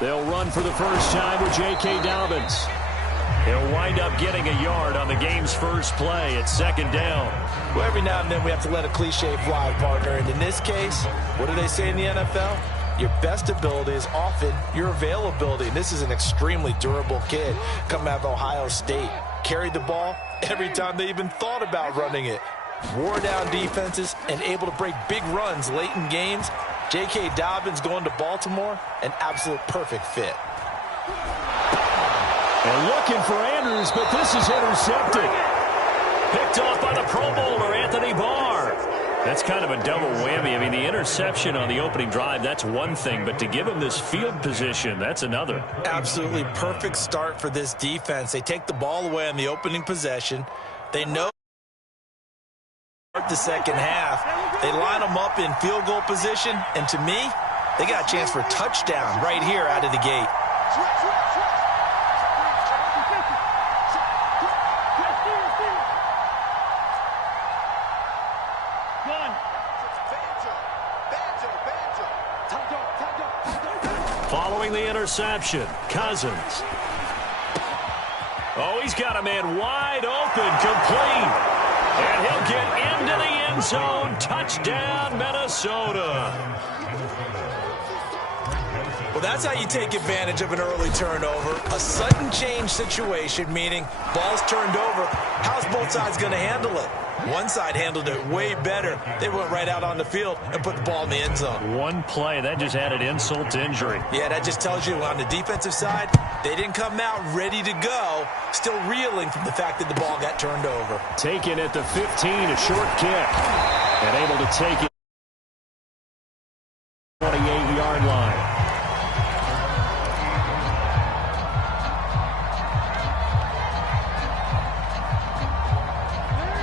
They'll run for the first time with J.K. Dobbins. He'll wind up getting a yard on the game's first play at second down. Well, every now and then we have to let a cliche fly, partner. And in this case, what do they say in the NFL? Your best ability is often your availability. And this is an extremely durable kid coming out of Ohio State. Carried the ball every time they even thought about running it. Wore down defenses and able to break big runs late in games. J.K. Dobbins going to Baltimore, an absolute perfect fit. And looking for Andrews, but this is intercepted. Picked off by the Pro Bowler, Anthony Barr. That's kind of a double whammy. I mean, the interception on the opening drive, that's one thing, but to give him this field position, that's another. Absolutely perfect start for this defense. They take the ball away on the opening possession. They know the second half. They line them up in field goal position, and to me, they got a chance for a touchdown right here out of the gate. Following the interception, Cousins. Oh, he's got a man wide open, complete. And he'll get into the end zone. Touchdown, Minnesota. Well, that's how you take advantage of an early turnover. A sudden change situation, meaning ball's turned over. How's both sides going to handle it? One side handled it way better. They went right out on the field and put the ball in the end zone. One play, that just added insult to injury. Yeah, that just tells you on the defensive side, they didn't come out ready to go, still reeling from the fact that the ball got turned over. Taken at the 15, a short kick. And able to take it 28-yard line.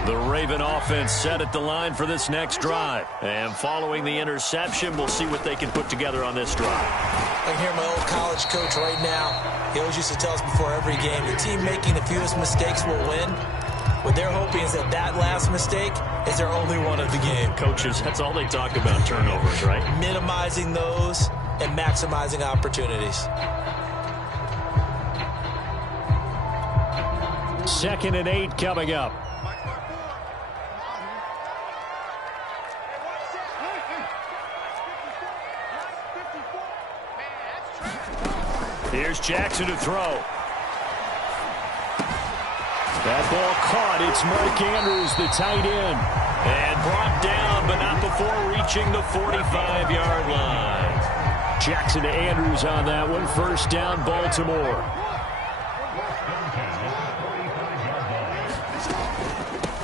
The Raven offense set at the line for this next drive. And following the interception, we'll see what they can put together on this drive. I can hear my old college coach right now. He always used to tell us before every game, the team making the fewest mistakes will win. What they're hoping is that last mistake is their only one of the game. Coaches, that's all they talk about, turnovers, right? Minimizing those and maximizing opportunities. 2nd and 8 coming up. Here's Jackson to throw. That ball caught. It's Mark Andrews, the tight end. And brought down, but not before reaching the 45-yard line. Jackson to Andrews on that one. First down, Baltimore.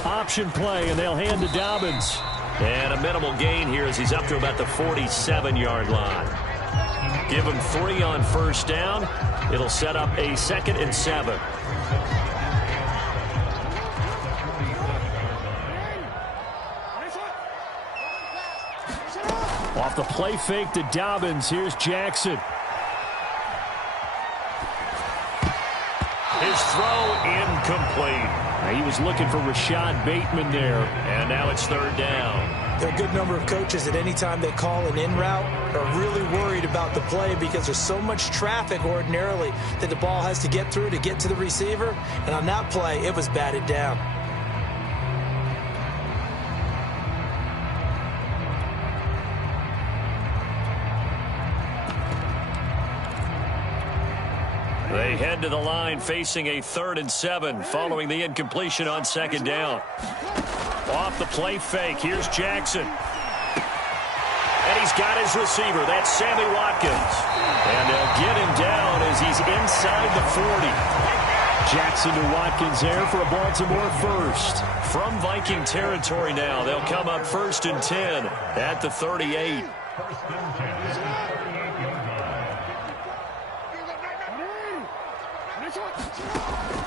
Option play, and they'll hand to Dobbins. And a minimal gain here as he's up to about the 47-yard line. Give him 3 on first down. It'll set up a 2nd and 7. Off the play fake to Dobbins. Here's Jackson. His throw incomplete. Now, he was looking for Rashad Bateman there, and now it's 3rd down. There are a good number of coaches at any time they call an in route are really worried about the play because there's so much traffic ordinarily that the ball has to get through to get to the receiver. And on that play, it was batted down. They head to the line facing a 3rd and 7 following the incompletion on 2nd down. Off the play fake, here's Jackson. And he's got his receiver, that's Sammy Watkins. And they'll get him down as he's inside the 40. Jackson to Watkins there for a Baltimore first. From Viking territory now, they'll come up 1st and 10 at the 38.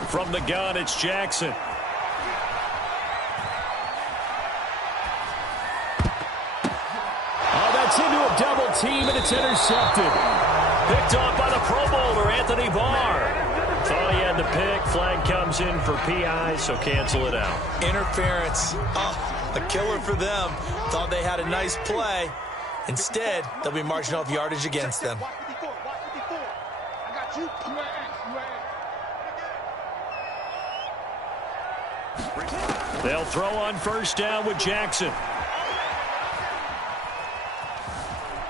From the gun, it's Jackson. Oh, that's into a double team, and it's intercepted. Picked off by the Pro Bowler, Anthony Barr. Thought he had the pick. Flag comes in for PI, so cancel it out. Interference. Oh, a killer for them. Thought they had a nice play. Instead, they'll be marching off yardage against them. They'll throw on first down with Jackson.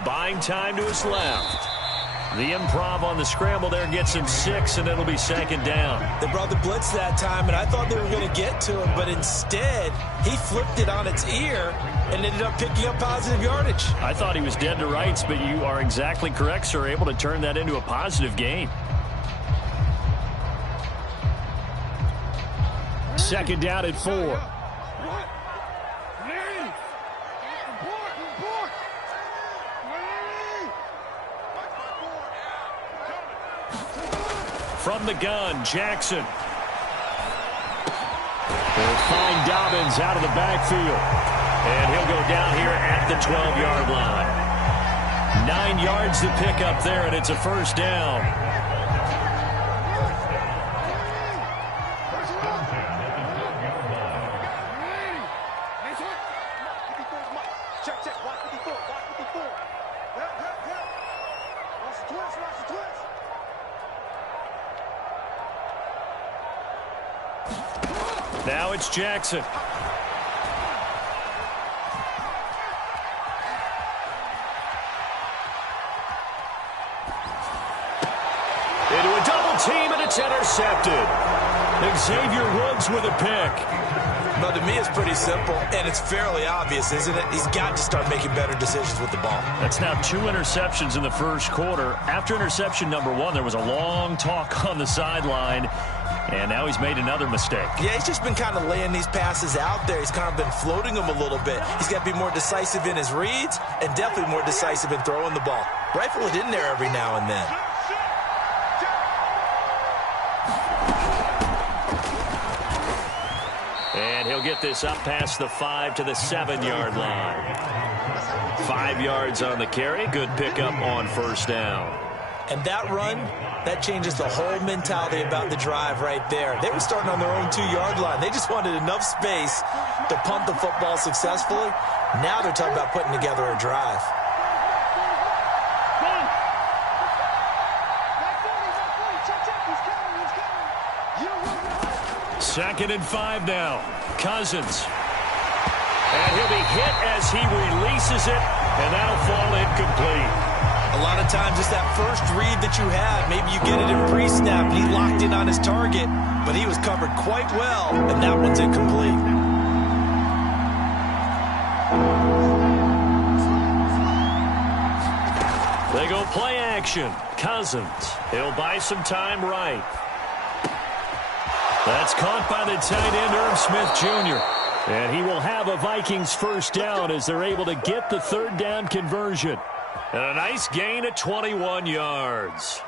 Buying time to his left. The improv on the scramble there gets him 6, and it'll be second down. They brought the blitz that time, and I thought they were going to get to him, but instead he flipped it on its ear and ended up picking up positive yardage. I thought he was dead to rights, but you are exactly correct, sir. Able to turn that into a positive gain. Second down at 4. From the gun, Jackson. They'll find Dobbins out of the backfield. And he'll go down here at the 12-yard line. 9 yards to pick up there, and it's a first down. Now it's Jackson. Into a double team, and it's intercepted. Xavier Woods with a pick. But to me, it's pretty simple, and it's fairly obvious, isn't it? He's got to start making better decisions with the ball. That's now 2 interceptions in the first quarter. After interception number 1, there was a long talk on the sideline, and now he's made another mistake. Yeah, he's just been kind of laying these passes out there. He's kind of been floating them a little bit. He's got to be more decisive in his reads and definitely more decisive in throwing the ball. Rifle it in there every now and then. And he'll get this up past the 5 to the 7-yard line. 5 yards on the carry. Good pickup on first down. And that run, that changes the whole mentality about the drive right there. They were starting on their own 2-yard line. They just wanted enough space to punt the football successfully. Now they're talking about putting together a drive. Second and 5 now. Cousins. And he'll be hit as he releases it, and that'll fall incomplete. A lot of times it's that first read that you have. Maybe you get it in pre-snap, and he locked in on his target, but he was covered quite well, and that one's incomplete. They go play action. Cousins. He'll buy some time right. That's caught by the tight end, Irv Smith Jr. And he will have a Vikings first down as they're able to get the third down conversion. And a nice gain at 21 yards.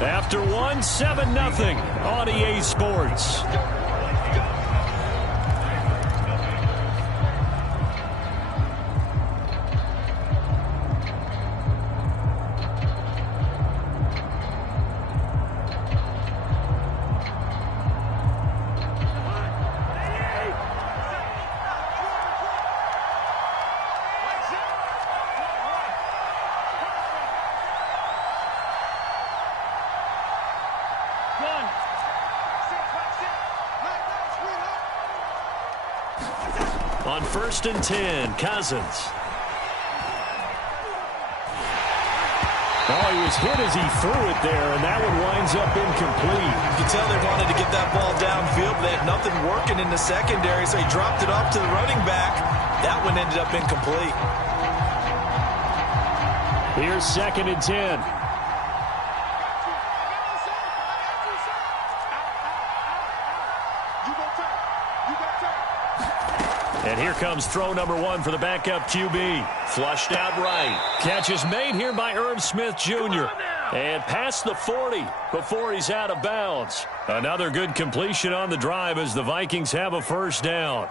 After 1, 7-0 on EA Sports. On 1st and 10, Cousins. Oh, he was hit as he threw it there, and that one winds up incomplete. You can tell they wanted to get that ball downfield, but they had nothing working in the secondary, so he dropped it off to the running back. That one ended up incomplete. Here's 2nd and 10. And here comes throw number 1 for the backup QB. Flushed out right. Catch is made here by Irv Smith Jr. And past the 40 before he's out of bounds. Another good completion on the drive as the Vikings have a first down.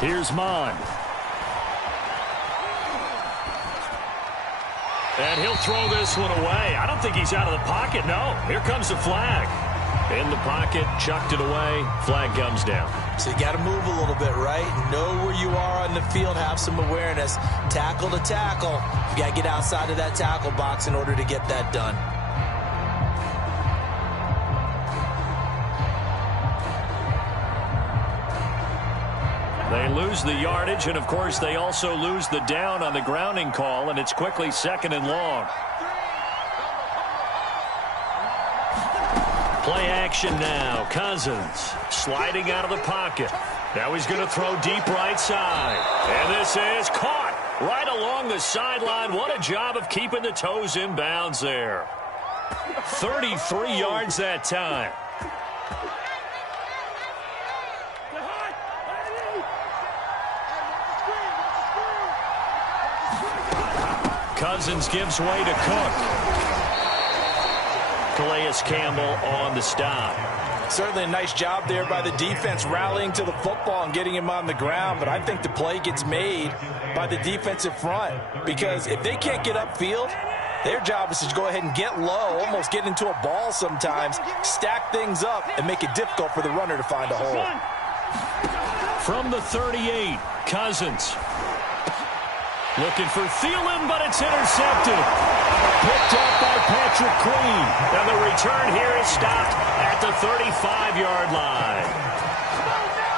Here's Mond. And he'll throw this one away. I don't think he's out of the pocket. No, here comes the flag. In the pocket, chucked it away. Flag comes down. So you got to move a little bit, right? Know where you are on the field. Have some awareness. Tackle to tackle. You got to get outside of that tackle box in order to get that done. They lose the yardage, and, of course, they also lose the down on the grounding call, and it's quickly 2nd and long. Play action now. Cousins sliding out of the pocket. Now he's going to throw deep right side. And this is caught right along the sideline. What a job of keeping the toes in bounds there. 33 yards that time. Cousins gives way to Cook. Calais Campbell on the stop. Certainly a nice job there by the defense rallying to the football and getting him on the ground, but I think the play gets made by the defensive front because if they can't get upfield, their job is to go ahead and get low, almost get into a ball sometimes, stack things up, and make it difficult for the runner to find a hole. From the 38, Cousins. Looking for Thielen, but it's intercepted. Picked up by Patrick Queen. And the return here is stopped at the 35-yard line.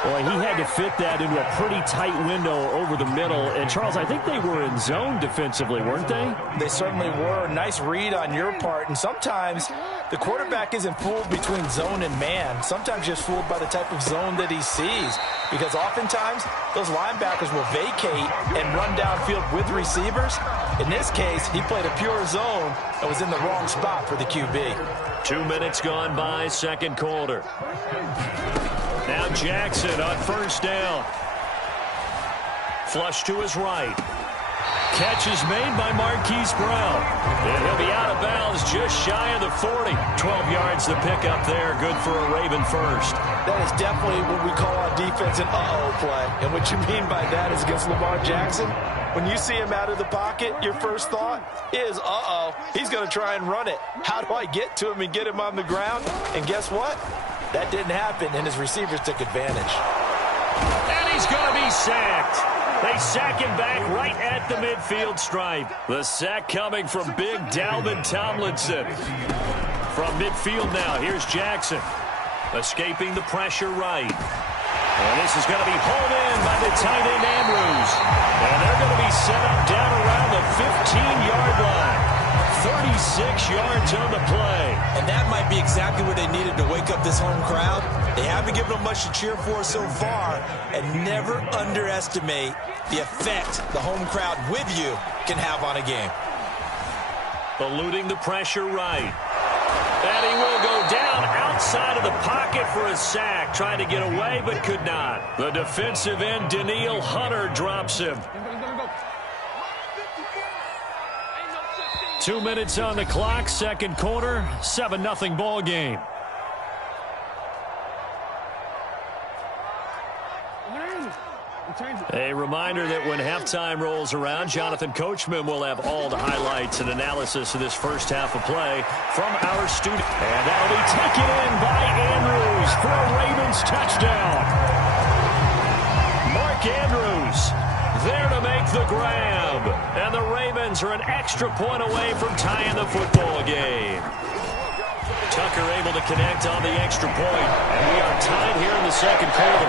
Well, he had to fit that into a pretty tight window over the middle. And, Charles, I think they were in zone defensively, weren't they? They certainly were. Nice read on your part. And sometimes the quarterback isn't fooled between zone and man. Sometimes just fooled by the type of zone that he sees. Because oftentimes, those linebackers will vacate and run downfield with receivers. In this case, he played a pure zone and was in the wrong spot for the QB. 2 minutes gone by, second quarter. Now Jackson on first down. Flush to his right. Catch is made by Marquise Brown. And he'll be out of bounds just shy of the 40. 12 yards to pick up there. Good for a Raven first. That is definitely what we call on defense an uh-oh play. And what you mean by that is against Lamar Jackson, when you see him out of the pocket, your first thought is, uh-oh, he's going to try and run it. How do I get to him and get him on the ground? And guess what? That didn't happen, and his receivers took advantage. And he's going to be sacked. They sack him back right at the midfield stripe. The sack coming from big Dalvin Tomlinson. From midfield now, here's Jackson. Escaping the pressure right. And this is going to be hauled in by the tight end Andrews. And they're going to be set up down around the 15-yard line. 36 yards on the play. And that might be exactly what they needed to wake up this home crowd. They haven't given them much to cheer for so far. And never underestimate the effect the home crowd with you can have on a game. Eluding the pressure right. And he will go down outside of the pocket for a sack. Trying to get away, but could not. The defensive end, Danielle Hunter, drops him. 2 minutes on the clock, second quarter, 7-0 ball game. A reminder that when halftime rolls around, Jonathan Coachman will have all the highlights and analysis of this first half of play from our studio. And that'll be taken in by Andrews for a Ravens touchdown. Mark Andrews there to make the grab. And the Ravens are an extra point away from tying the football game. Tucker able to connect on the extra point. And we are tied here in the second quarter.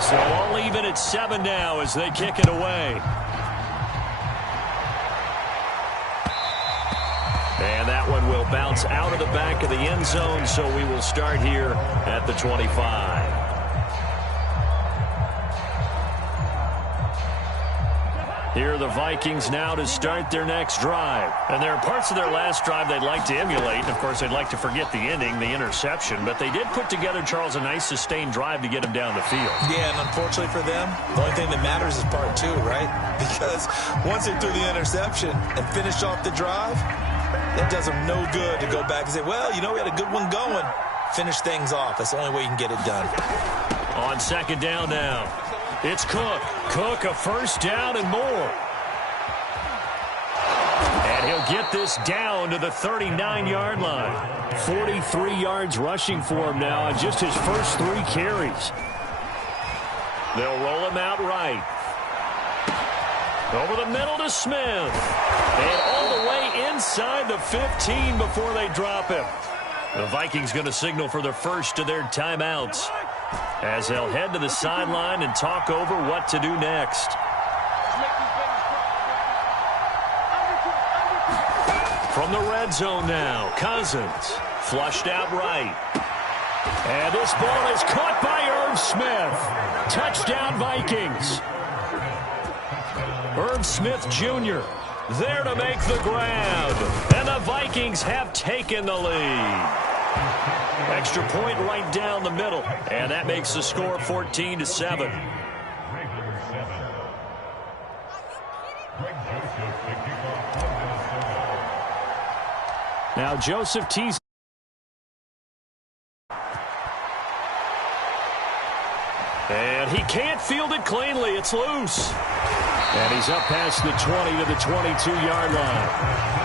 So all even at 7 now as they kick it away. And that one will bounce out of the back of the end zone, so we will start here at the 25. Here are the Vikings now to start their next drive. And there are parts of their last drive they'd like to emulate. And, of course, they'd like to forget the ending, the interception. But they did put together, Charles, a nice sustained drive to get them down the field. Yeah, and unfortunately for them, the only thing that matters is part two, right? Because once they threw the interception and finished off the drive, that does them no good to go back and say, well, you know, we had a good one going. Finish things off. That's the only way you can get it done. On second down now, it's Cook. Cook, a first down and more. And he'll get this down to the 39-yard line. 43 yards rushing for him now on just his first 3 carries. They'll roll him out right. Over the middle to Smith. And all the way inside the 15 before they drop him. The Vikings going to signal for the first of their timeouts as they'll head to the sideline and talk over what to do next. From the red zone now, Cousins flushed out right. And this ball is caught by Irv Smith. Touchdown Vikings. Irv Smith Jr. there to make the grab. And the Vikings have taken the lead. Extra point right down the middle. And that makes the score 14-7. Now Joseph Tees. And he can't field it cleanly. It's loose. And he's up past the 20 to the 22-yard line.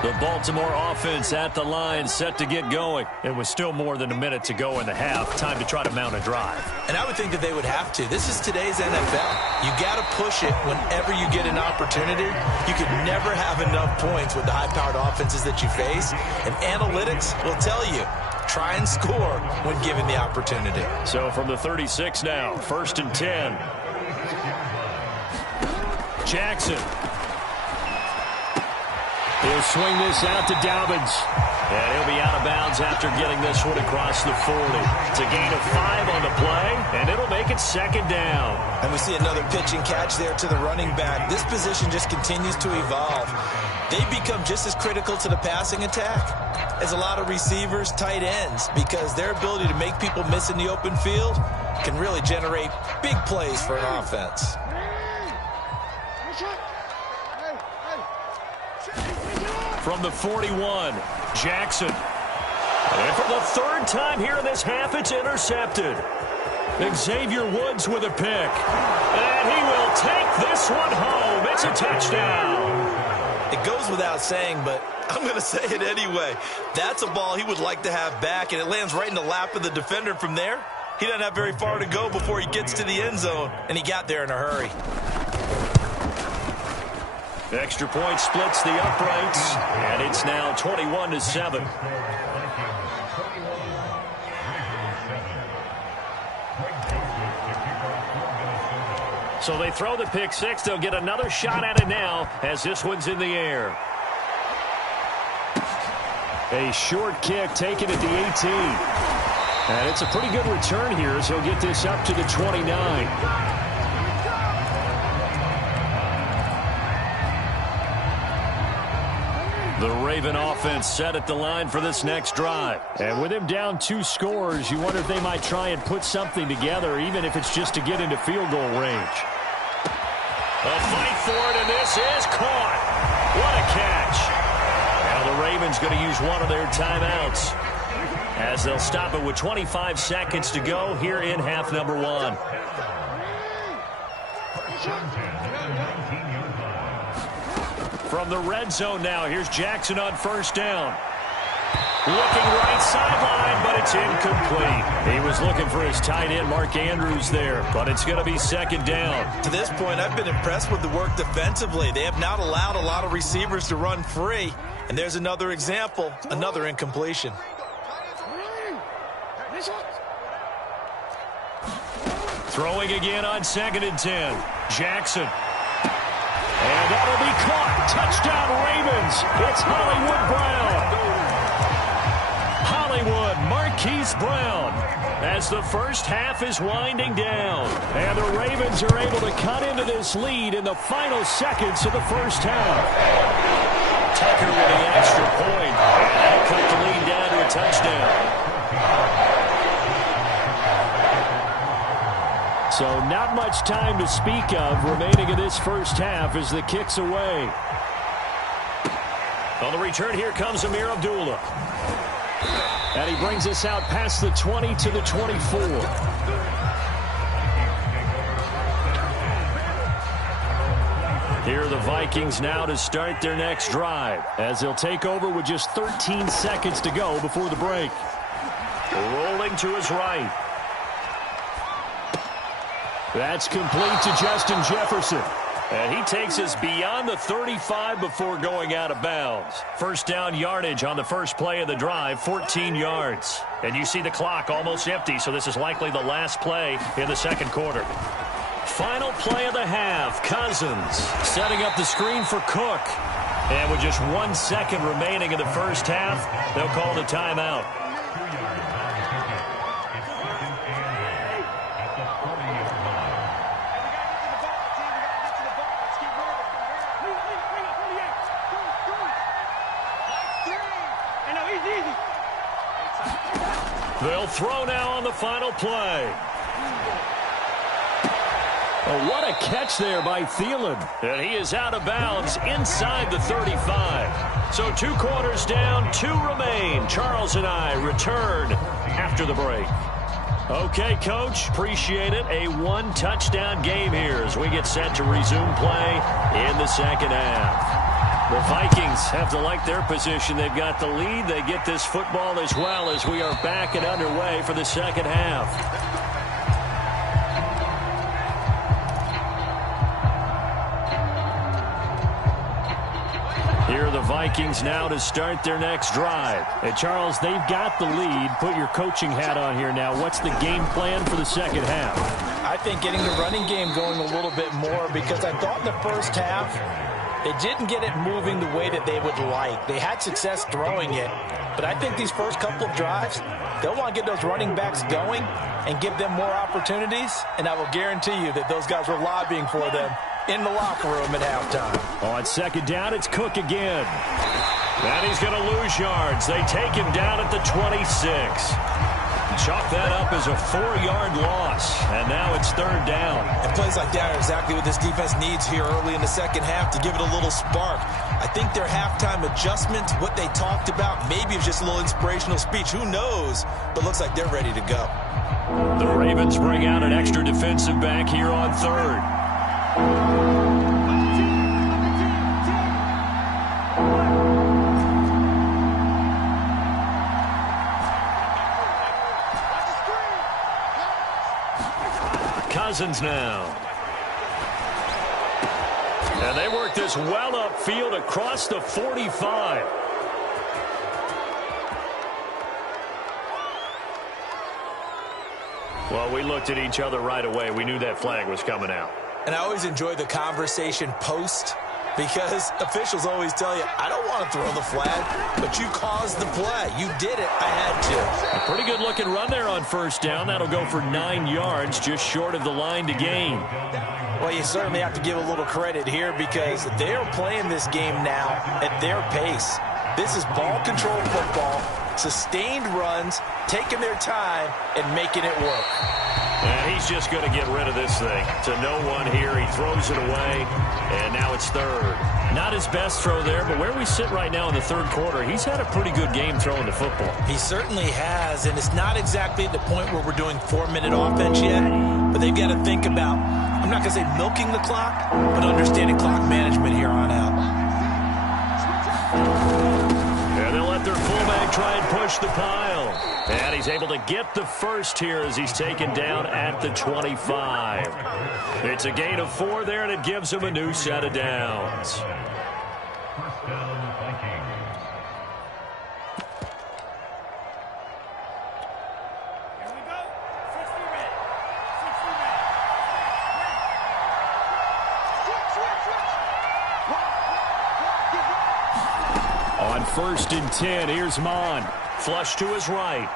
The Baltimore offense at the line, set to get going. It was still more than a minute to go in the half. Time to try to mount a drive. And I would think that they would have to. This is today's NFL. You got to push it whenever you get an opportunity. You could never have enough points with the high-powered offenses that you face. And analytics will tell you, try and score when given the opportunity. So from the 36 now, 1st and 10. Jackson. He'll swing this out to Dobbins. And he'll be out of bounds after getting this one across the 40. It's a gain of 5 on the play, and it'll make it 2nd down. And we see another pitch and catch there to the running back. This position just continues to evolve. They become just as critical to the passing attack as a lot of receivers, tight ends, because their ability to make people miss in the open field can really generate big plays for an offense. From the 41, Jackson. And for the 3rd time here in this half, it's intercepted. Xavier Woods with a pick. And he will take this one home. It's a touchdown. It goes without saying, but I'm going to say it anyway. That's a ball he would like to have back, and it lands right in the lap of the defender. From there, he doesn't have very far to go before he gets to the end zone, and he got there in a hurry. The extra point splits the uprights, and it's now 21-7. So they throw the pick six. They'll get another shot at it now as this one's in the air. A short kick taken at the 18. And it's a pretty good return here as he'll get this up to the 29. The Raven offense set at the line for this next drive. And with him down 2 scores, you wonder if they might try and put something together, even if it's just to get into field goal range. A fight for it, and this is caught. What a catch. Now the Ravens going to use one of their timeouts as they'll stop it with 25 seconds to go here in half number 1. From the red zone now, here's Jackson on 1st down. Looking right sideline, but it's incomplete. He was looking for his tight end, Mark Andrews, there, but it's going to be 2nd down. To this point, I've been impressed with the work defensively. They have not allowed a lot of receivers to run free. And there's another example, another incompletion. Throwing again on 2nd and 10. Jackson. And that'll be caught. Touchdown, Ravens. It's Hollywood Brown. Hollywood Marquise Brown as the first half is winding down. And the Ravens are able to cut into this lead in the final seconds of the first half. Tucker with the extra point. And that'll cut the lead down to a touchdown. So not much time to speak of remaining in this first half as the kick's away. On the return, here comes Amir Abdullah. And he brings us out past the 20 to the 24. Here are the Vikings now to start their next drive as they'll take over with just 13 seconds to go before the break. Rolling to his right. That's complete to Justin Jefferson. And he takes us beyond the 35 before going out of bounds. First down yardage on the first play of the drive, 14 yards. And you see the clock almost empty, so this is likely the last play in the second quarter. Final play of the half, Cousins setting up the screen for Cook. And with just 1 second remaining in the first half, they'll call the timeout. They'll throw now on the final play. Oh, what a catch there by Thielen. And he is out of bounds inside the 35. So 2 quarters down, 2 remain. Charles and I return after the break. Okay, Coach, appreciate it. A 1-touchdown game here as we get set to resume play in the second half. The Vikings have to like their position. They've got the lead. They get this football as well as we are back and underway for the second half. Here are the Vikings now to start their next drive. And Charles, they've got the lead. Put your coaching hat on here now. What's the game plan for the second half? I think getting the running game going a little bit more, because I thought in the first half they didn't get it moving the way that they would like. They had success throwing it, but I think these first couple of drives, they'll want to get those running backs going and give them more opportunities, and I will guarantee you that those guys were lobbying for them in the locker room at halftime. On second down, it's Cook again. And he's going to lose yards. They take him down at the 26. Chalk that up as a 4-yard loss, and now it's third down. And plays like that are exactly what this defense needs here early in the second half to give it a little spark. I think their halftime adjustment, what they talked about, maybe it was just a little inspirational speech. Who knows? But looks like they're ready to go. The Ravens bring out an extra defensive back here on third. Cousins now. And they work this well upfield across the 45. Well, we looked at each other right away. We knew that flag was coming out. And I always enjoy the conversation post, because officials always tell you, I don't want to throw the flag, but you caused the play. You did it. I had to. A pretty good looking run there on first down. That'll go for 9 yards, just short of the line to gain. Well, you certainly have to give a little credit here, because they're playing this game now at their pace. This is ball control football, sustained runs, taking their time, and making it work. And he's just going to get rid of this thing to no one here. He throws it away, and now it's third. Not his best throw there, but where we sit right now in the third quarter, he's had a pretty good game throwing the football. He certainly has, and it's not exactly at the point where we're doing 4-minute offense yet, but they've got to think about, I'm not going to say milking the clock, but understanding clock management here on out. And they'll let their fullback try and push the pile. And he's able to get the first here as he's taken down at the 25. It's a gain of 4 there, and it gives him a new set of downs. On 1st and 10, here's Mon. Flush to his right.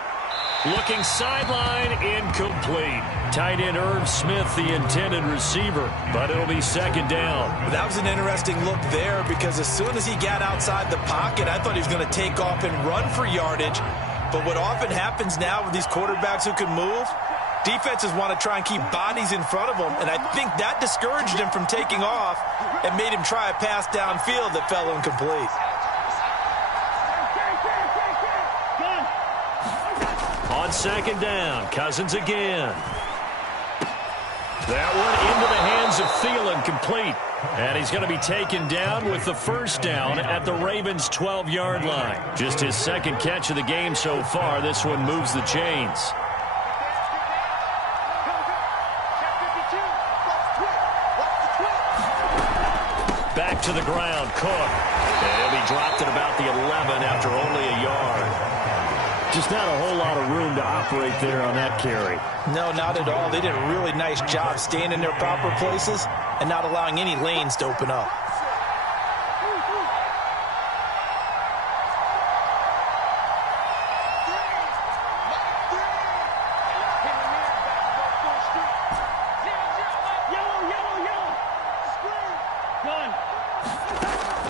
Looking sideline, incomplete. Tight end Irv Smith, the intended receiver, but it'll be second down. That was an interesting look there, because as soon as he got outside the pocket, I thought he was going to take off and run for yardage. But what often happens now with these quarterbacks who can move, Defenses want to try and keep bodies in front of them, and I think that discouraged him from taking off and made him try a pass downfield that fell incomplete. On second down, Cousins again. That one into the hands of Thielen, complete. And he's going to be taken down with the first down at the Ravens' 12-yard line. Just his second catch of the game so far. This one moves the chains. Back to the ground, Cook. And he'll be dropped at about the 11 after only a yard. Just not a whole lot of room to operate there on that carry. No, not at all. They did a really nice job staying in their proper places and not allowing any lanes to open up.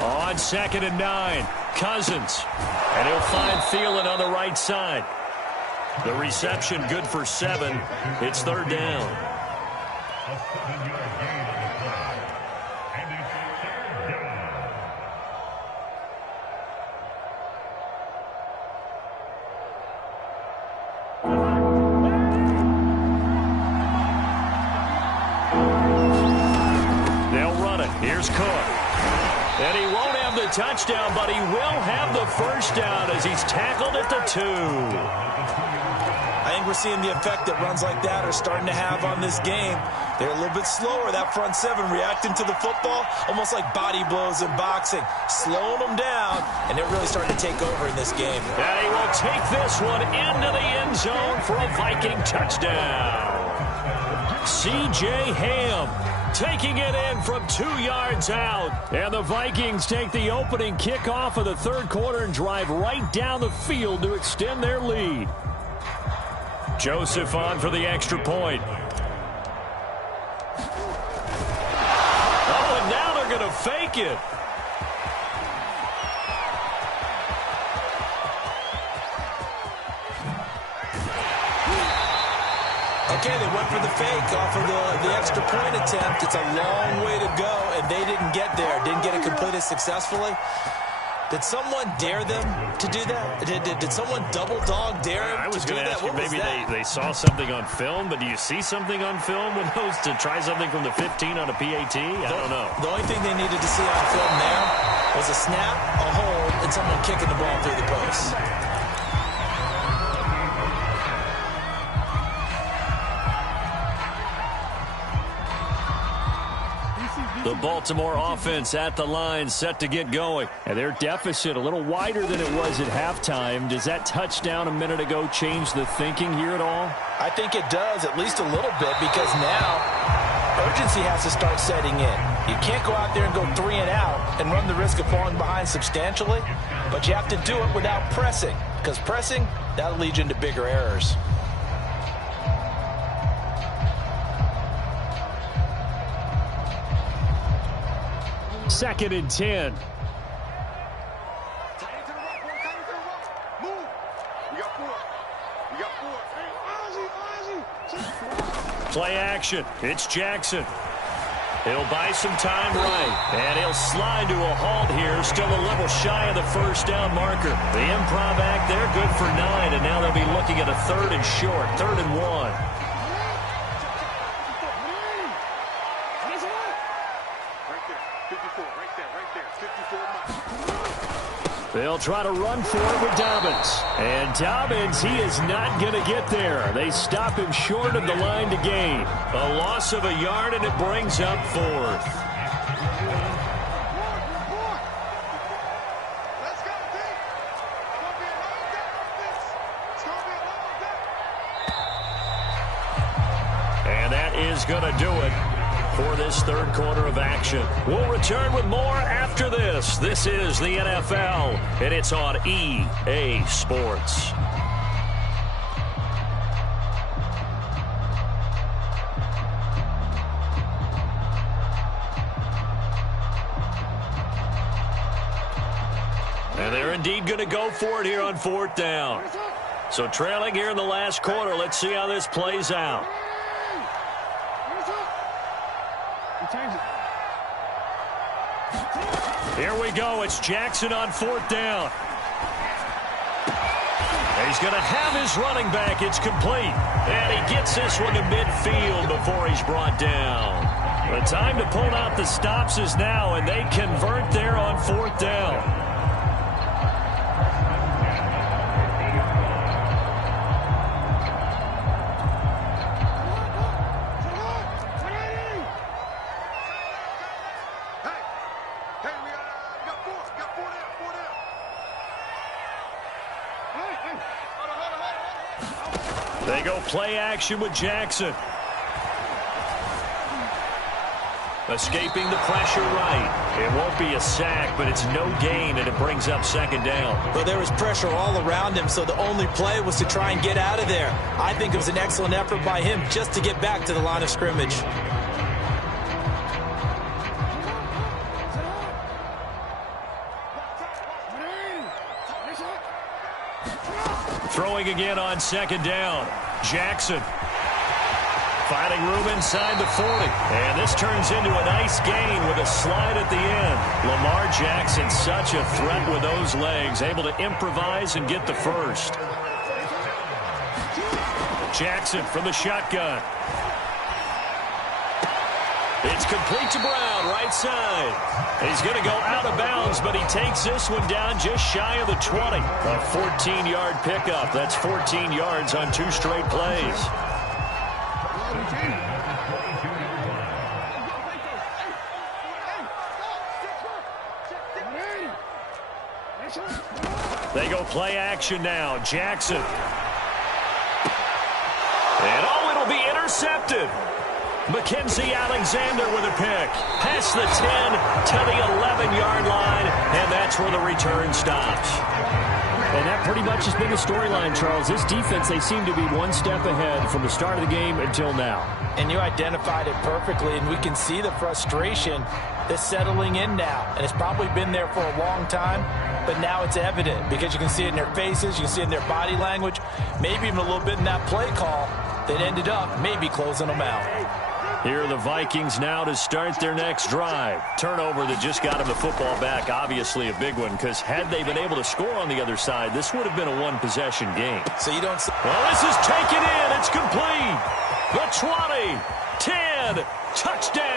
On second and 9, Cousins. And he'll find Thielen on the right side. The reception good for 7. It's third down. They'll run it. Here's Cook. And he won't have the touchdown, but he will have the first down as he's tackled at the 2. I think we're seeing the effect that runs like that are starting to have on this game. They're a little bit slower, that front 7, reacting to the football, almost like body blows in boxing, slowing them down, and they're really starting to take over in this game. And he will take this one into the end zone for a Viking touchdown. C.J. Ham taking it in from 2 yards out. And the Vikings take the opening kickoff of the third quarter and drive right down the field to extend their lead. Joseph on for the extra point. Oh, and now they're going to fake it. Okay, they went for the fake off of the extra point attempt. It's a long way to go, and they didn't get there. Didn't get it completed successfully. Did someone dare them to do that? Did someone double dog dare them I was to do going to that? ask you, What was maybe that? they saw something on film, but do you see something on film when those to try something from the 15 on a PAT? I don't know. The only thing they needed to see on film there was a snap, a hold, and someone kicking the ball through the post. The Baltimore offense at the line, set to get going. And their deficit a little wider than it was at halftime. Does that touchdown a minute ago change the thinking here at all? I think it does, at least a little bit, because now urgency has to start setting in. You can't go out there and go 3 and out and run the risk of falling behind substantially, but you have to do it without pressing, because pressing, that'll lead you into bigger errors. Second and 10. Play action. It's Jackson. He'll buy some time right, and he'll slide to a halt here, still a level shy of the first down marker. The improv act there, good for 9, and now they'll be looking at a 3rd and short, 3rd and 1. They'll try to run for it with Dobbins. And Dobbins, he is not going to get there. They stop him short of the line to gain. A loss of a yard, and it brings up 4th. And that is going to do it for this third quarter of action. We'll return with more after this. This is the NFL, and it's on EA Sports. And they're indeed going to go for it here on 4th down. So trailing here in the last quarter. Let's see how this plays out. Here we go. It's Jackson on 4th down. He's going to have his running back. It's complete. And he gets this one to midfield before he's brought down. The time to pull out the stops is now, and they convert there on 4th down. They go play action with Jackson. Escaping the pressure right. It won't be a sack, but it's no gain, and it brings up 2nd down. Well, there was pressure all around him, so the only play was to try and get out of there. I think it was an excellent effort by him just to get back to the line of scrimmage. Throwing again on 2nd down. Jackson. Finding room inside the 40. And this turns into a nice gain with a slide at the end. Lamar Jackson, such a threat with those legs. Able to improvise and get the first. Jackson from the shotgun. It's complete to Brown, right side. He's going to go out of bounds, but he takes this one down just shy of the 20. A 14-yard pickup. That's 14 yards on 2 straight plays. They go play action now. Jackson. And it'll be intercepted. Mackenzie Alexander with a pick. Past the 10 to the 11-yard line, and that's where the return stops. And that pretty much has been the storyline, Charles. This defense, they seem to be one step ahead from the start of the game until now. And you identified it perfectly, and we can see the frustration that's settling in now. And it's probably been there for a long time, but now it's evident because you can see it in their faces, you can see it in their body language, maybe even a little bit in that play call that ended up maybe closing them out. Here are the Vikings now to start their next drive. Turnover that just got them the football back, obviously a big one, because had they been able to score on the other side, this would have been a one-possession game. So you don't... Well, this is taken in. It's complete. The 20, 10, touchdown.